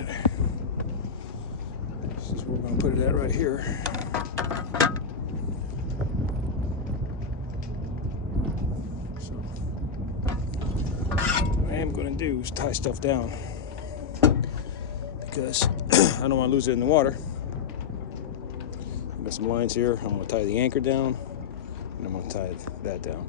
Alright. This is where we're going to put it at right here. So, what I am going to do is tie stuff down because I don't want to lose it in the water. I've got some lines here. I'm going to tie the anchor down and I'm going to tie that down.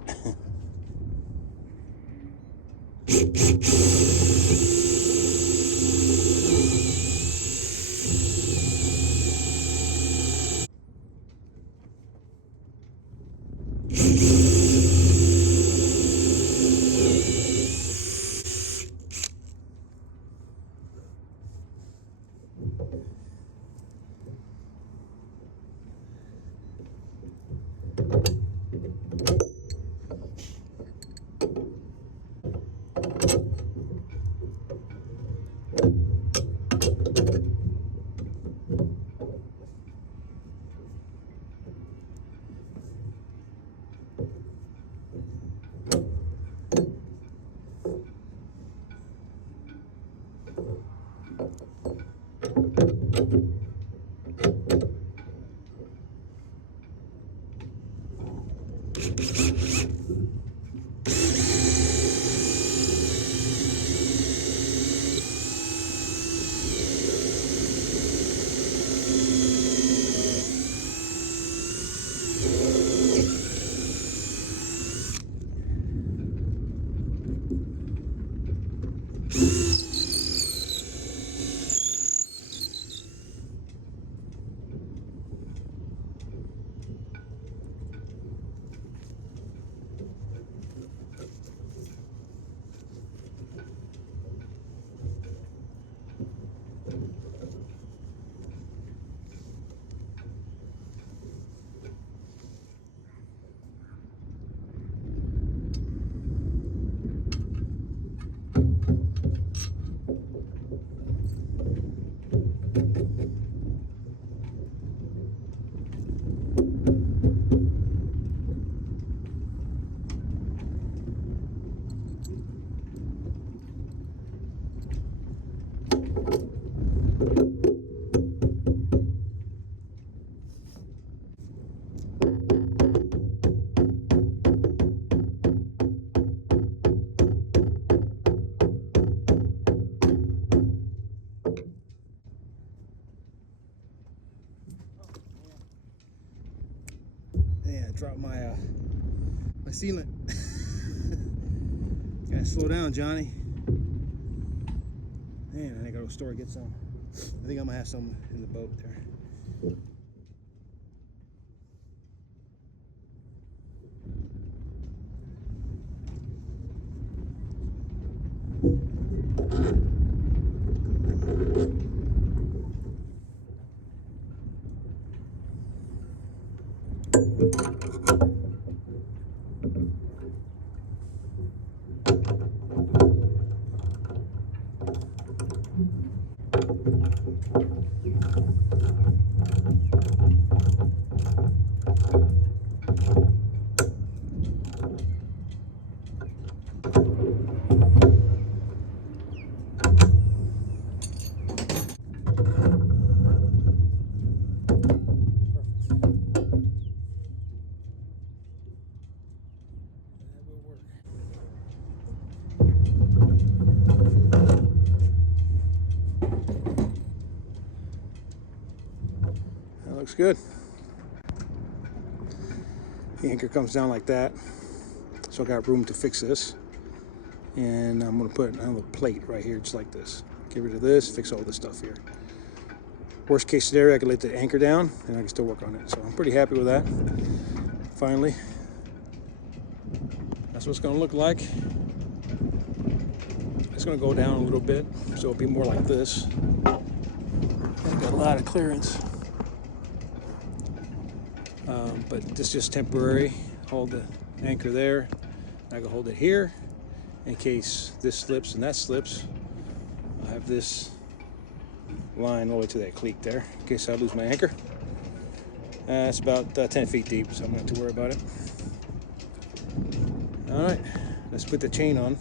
Drop my sealant. Gotta slow down, Johnny. Man, I think I'll go to the store and get some. I think I might have some in the boat there. Looks good. The anchor comes down like that, so I got room to fix this, and I'm going to put another plate right here just like this. Get rid of this, fix all this stuff here. Worst case scenario, I can let the anchor down and I can still work on it, so I'm pretty happy with that. Finally, that's what it's going to look like. It's going to go down a little bit, so it'll be more like this. I've got a lot of clearance. But this is just temporary. Hold the anchor there. I can hold it here in case this slips and that slips. I have this line all the way to that cleat there in case I lose my anchor. It's about 10 feet deep, so I'm not have to worry about it. All right, let's put the chain on.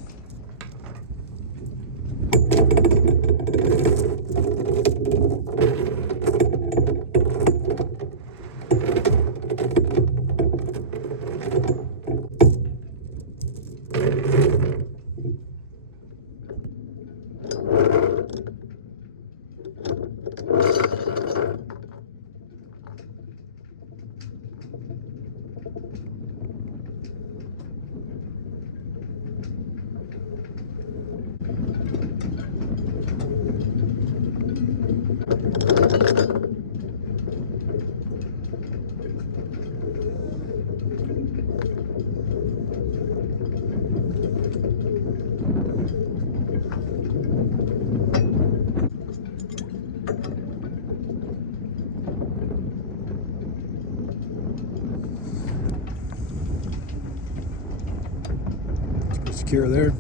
Secure there,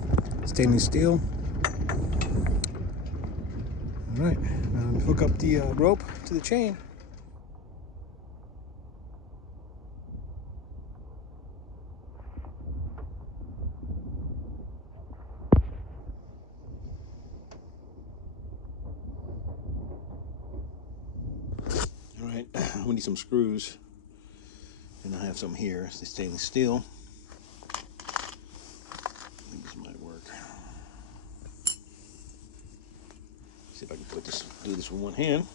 stainless steel. All right, now hook up the rope to the chain. All right, we need some screws, and I have some here. It's the stainless steel. I think this might work. See if I can do this with one hand.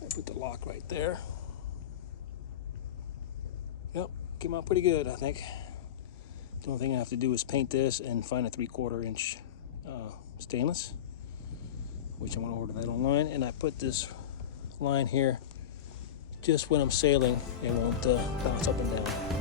I put the lock right there. Yep, came out pretty good, I think. The only thing I have to do is paint this and find a 3/4 inch stainless, which I'm going to order that online. And I put this line here just when I'm sailing, it won't bounce up and down.